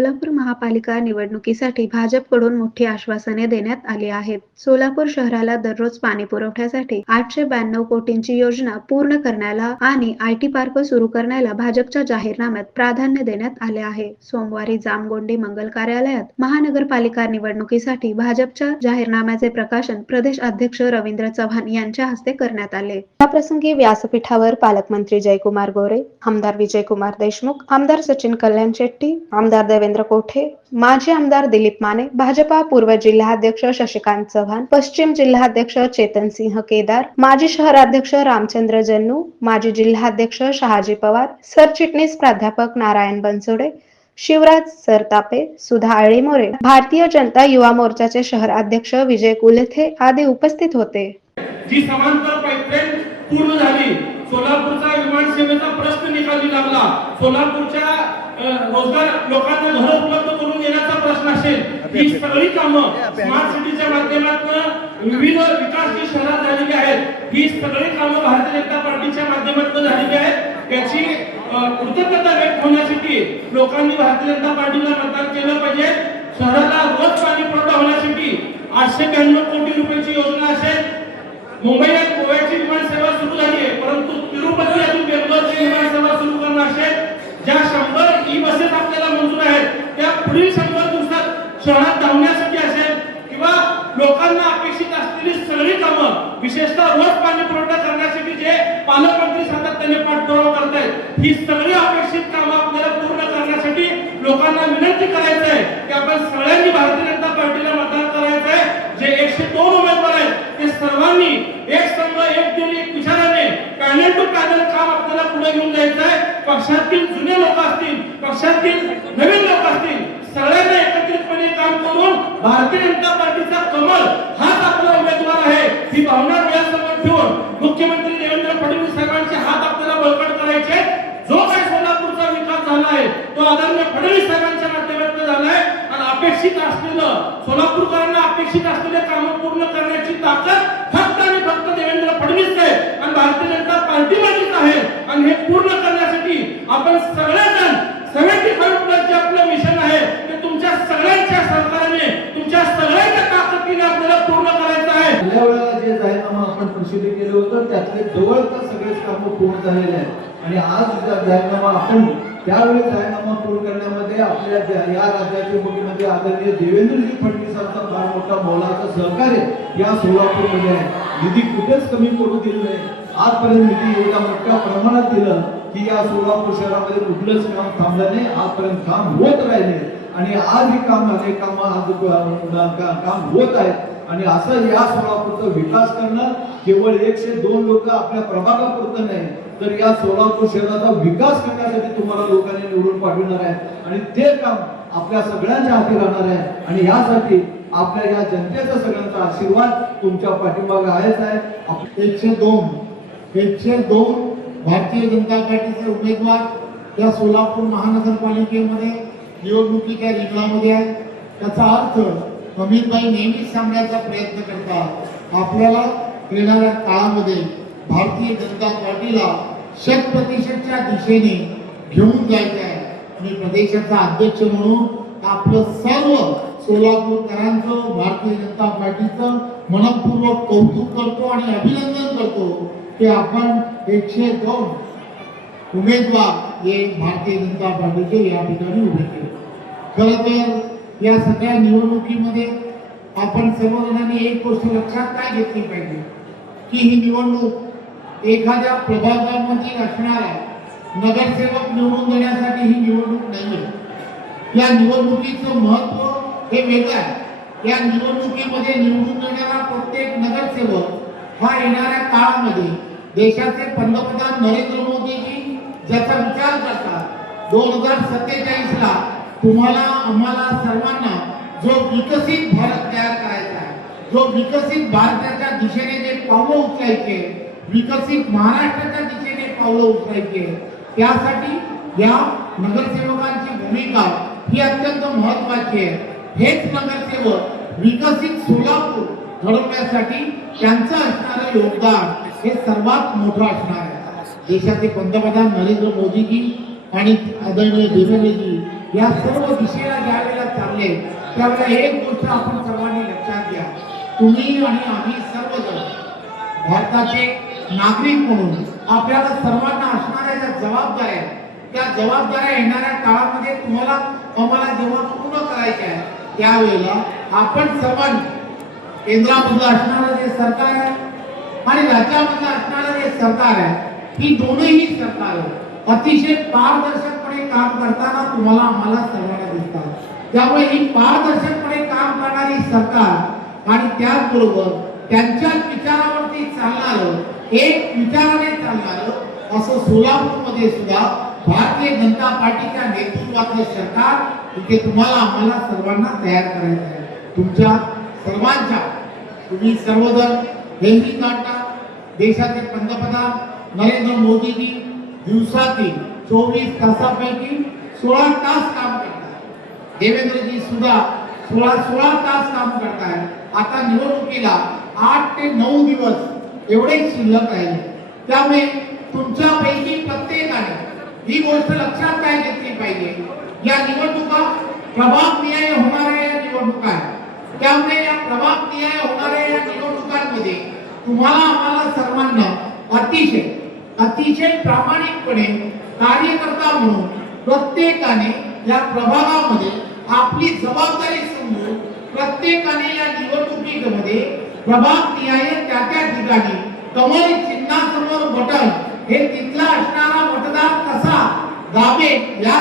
सोलापूर महापालिका निवडणुकीसाठी भाजपकडून मोठी आश्वासने देण्यात आली आहेत. सोलापूर शहराला दररोज पाणी पुरवठ्यासाठी 892 कोटींची योजना पूर्ण करण्याला आणि आयटी पार्क सुरू करण्याला भाजपच्या जाहीरनाम्यात प्राधान्य देण्यात आले आहे. सोमवारी जामगोंडी मंगल कार्यालयात महानगरपालिका निवडणुकीसाठी भाजपच्या जाहीरनाम्याचे प्रकाशन प्रदेश अध्यक्ष रवींद्र चव्हाण यांच्या हस्ते करण्यात आले. याप्रसंगी व्यासपीठावर पालकमंत्री जयकुमार गोरे, आमदार विजयकुमार देशमुख, आमदार सचिन कल्याण शेट्टी, आमदार देवेंद्र कोठे, माजी आमदार दिलीप माने, भाजपा पूर्व जिल्हाध्यक्ष शशिकांत चव्हाण, पश्चिम जिल्हाध्यक्ष चेतन सिंह केदार, माजी शहराध्यक्ष रामचंद्र जन्नू, माजी जिल्हाध्यक्ष शहाजी पवार, सरचिटणीस प्राध्यापक नारायण बनसोडे, शिवराज सरतापे, सुधा आळीमोरे, भारतीय जनता युवा मोर्चाचे शहर अध्यक्ष विजय कुलेथे आदी उपस्थित होते. जी समांतर पाईपलाईन पूर्ण झाली, सोलापूरचा विमान सेवेचा प्रश्न निकाली लागला, सोलापूरच्या रोजगार लोकांना घर उपलब्ध करून देण्याचा प्रश्न असेल, ही सगळी कामं स्मार्ट सिटीच्या माध्यमातून विविध विकासची शहरात झालेली आहेत. ही सगळी कामं भारतीय जनता पार्टीच्या माध्यमातून झालेली आहेत. त्याची कृतज्ञता व्यक्त होण्यासाठी लोकांनी भारतीय जनता पार्टीला मतदान केलं पाहिजे. शहराला रोज पाणी पुरवठा होण्यासाठी 892 कोटी रुपयाची योजना असेल. मुंबई आणि गोव्याची विमान सेवा सुरू झाली आहे, परंतु तिरुपती आणि बेंगलोरची विमान सेवा सुरू करणं असेल. ज्या 100 ई बसेस आपल्याला मंजूर आहेत त्या पुढील 100 दिवसात शहरात धावण्यासाठी असेल किंवा लोकांना अपेक्षित असलेली सगळी कामं, विशेषतः रोज पाणी पुरवठा करण्यासाठी जे पालकमंत्री सातत्याने पाठपुरावा करतायत, ही सगळी अपेक्षित कामं आपल्याला पूर्ण करण्यासाठी लोकांना विनंती करायचं आहे की आपण सगळ्यांनी भारतीय जनता पार्टीला मतदान करायचं आहे. जे 102 उमेदवार आहेत ते सर्वांनी एक संघ एक दिल एक विचाराने पॅनल टू पॅनल काम आपल्याला पुढे घेऊन जायचं आहे. पक्षातील जुने लोक असतील, पक्षातील नवीन लोक असतील, सगळ्यांना एकत्रितपणे काम करून भारतीय जनता पार्टीचा कमळ हाच आपला उमेदवार आहे ही भावना डोळ्यासमोर ठेवून मुख्यमंत्री देवेंद्र फडणवीस साहेबांचे हात आपल्याला बळकट करायचे. जो काही सोलापूरचा विकास झाला आहे तो आदरणीय फडणवीस साहेबांच्या माध्यमातून झाला आहे आणि अपेक्षित असलेलं सोलापूरकरांना अपेक्षित असलेले कामं पूर्ण करण्याची ताकद फक्त आणि फक्त देवेंद्र फडणवीस साहेब आणि भारतीय जनता पार्टीमध्येच आहे. आणि हे पूर्ण करण्यासाठी आपण सगळेजण 75+ जे आपलं मिशन आहे ते तुमच्या सगळ्यांच्या सहकार्याने, तुमच्या सगळ्यांच्या ताकदीने आपल्याला पूर्ण करायचं आहे. या वेळेला जे जाहीरनामा आपण प्रसिद्ध केलं होतं त्यातले जवळपास सगळेच कामं पूर्ण झालेले आहेत. आणि आज जाहीरनामा आपण त्यावेळी जाहीरनामा पूर्ण करण्यामध्ये आपल्या या राज्याचे मुख्यमंत्री आदरणीय देवेंद्रजी फडणवीसांचा फार मोठा मोलाचा सहकार्य या सोलापूरमध्ये आहे. निधी कुठेच कमी पडू दिलं नाही. आजपर्यंत निधी एवढ्या मोठ्या प्रमाणात दिलं की या सोलापूर शहरामध्ये कुठलंच काम थांबलं नाही. आजपर्यंत काम होत राहिले आणि आज ही काम अनेक काम आज काम होत आहेत. आणि असं या सोलापूरचा विकास करणं केवळ 102 लोक आपल्या प्रभागापुरतं नाही तर या सोलापूर शहराचा विकास करण्यासाठी तुम्हाला लोकांनी निवडून पाठवणार आहेत आणि ते काम आपल्या सगळ्यांच्या हाती राहणार आहे. आणि यासाठी आपल्या या जनतेचा सगळ्यांचा आशीर्वाद तुमच्या पाठीमागे आहेच आहे. 102 भारतीय जनता पार्टीचे उमेदवार या सोलापूर महानगरपालिकेमध्ये निवडणुकीच्या रिंगणामध्ये आहेत. त्याचा अर्थ अमितभाई नेहमीच सांगण्याचा प्रयत्न करतात, आपल्याला येणाऱ्या काळामध्ये भारतीय जनता पार्टीला 100%च्या दिशेने घेऊन जायचं आहे. मी प्रदेशाचा अध्यक्ष म्हणून आपलं सर्व सोलापूरकरांचं भारतीय जनता पार्टीचं मनपूर्वक कौतुक करतो आणि अभिनंदन करतो की आपण 102 उमेदवार हे भारतीय जनता पार्टीचे या ठिकाणी उभे केले. खरं तर या सगळ्या निवडणुकीमध्ये आपण सर्वजणांनी एक गोष्ट लक्षात काय घेतली पाहिजे की ही निवडणूक एखाद्या प्रभागामध्ये असणारा नगरसेवक निवडून देण्यासाठी ही निवडणूक नाहीये. या निवडणुकीचं महत्व हे वेगळं आहे. या निवडणुकीमध्ये निवडून देणारा प्रत्येक नगरसेवक हा येणाऱ्या काळामध्ये देशाचे पंतप्रधान नरेंद्र मोदीजी ज्याचा विचार करतात 2047ला तुम्हाला आम्हाला सर्वांना जो विकसित भारत तयार करायचा आहे, जो विकसित भारताच्या दिशेने जे पावलं उचलायचे, विकसित महाराष्ट्राच्या दिशेने पावलं उचलायचे, त्यासाठी या नगरसेवकांची भूमिका ही अत्यंत महत्वाची आहे. हेच नगरसेवक विकसित सोलापूर घडवण्यासाठी त्यांचं असणारं योगदान हे सर्वात मोठं असणार आहे. देशाचे पंतप्रधान नरेंद्र मोदीजी आणि आदरणीय देवेंद्रजी या सर्व दिशेला ज्या वेळेला चालले त्यावेळेला एक गोष्ट आपण सर्वांनी लक्षात घ्या, तुम्ही आणि आम्ही सर्वजण भारताचे नागरिक म्हणून आपल्याला सर्वांना असणाऱ्या ज्या जबाबदाऱ्या आहेत, त्या जबाबदाऱ्या येणाऱ्या काळामध्ये तुम्हाला आम्हाला जेव्हा पूर्ण करायच्या आहे त्यावेळेला आपण सर्वांनी केंद्रामधलं असणारं जे सरकार आहे आणि राज्यामधलं असणारं जे सरकार आहे, ही दोन्ही सरकार अतिशय पारदर्शकपणे काम करताना तुम्हाला आम्हाला सर्वांना दिसतात. त्यामुळे ही पारदर्शकपणे काम करणारी सरकार आणि त्याचबरोबर त्यांच्याच विचारावरती चालणारं एक विचाराने चालणारं असं सोलापूरमध्ये सुद्धा भारतीय जनता पार्टीच्या नेतृत्वातलं सरकार इथे तुम्हाला आम्हाला सर्वांना तयार करायचं आहे. तुमच्या सर्वांच्या तुम्ही सर्वजण हेही जाणता, देशाचे पंतप्रधान नरेंद्र मोदीजी दिवसातील 24 तासापैकी 16 तास काम करतात. देवेंद्रजी सुद्धा 16 तास काम करताय. आता निवडणुकीला 8 ते 9 दिवस एवढेच शिल्लक राहिले. त्यामुळे तुमच्यापैकी प्रत्येकाने ही गोष्ट लक्षात काय घेतली पाहिजे, या निवडणुका प्रभागनिहाय होणाऱ्या या निवडणुका आहेत. त्यामुळे या प्रभागनिहाय होणाऱ्या या निवडणुकांमध्ये तुम्हाला आम्हाला सर्वांना अतिशय प्रामाणिकपणे कार्यकर्ता म्हणून प्रत्येकाने या प्रभागामध्ये आपली जबाबदारी समजून प्रत्येकाने या निवडणुकीमध्ये प्रभागनिहाय त्या ठिकाणी कमळ चिन्हासमोर बटन हे तिथला असणारा मतदार कसा दाबेल या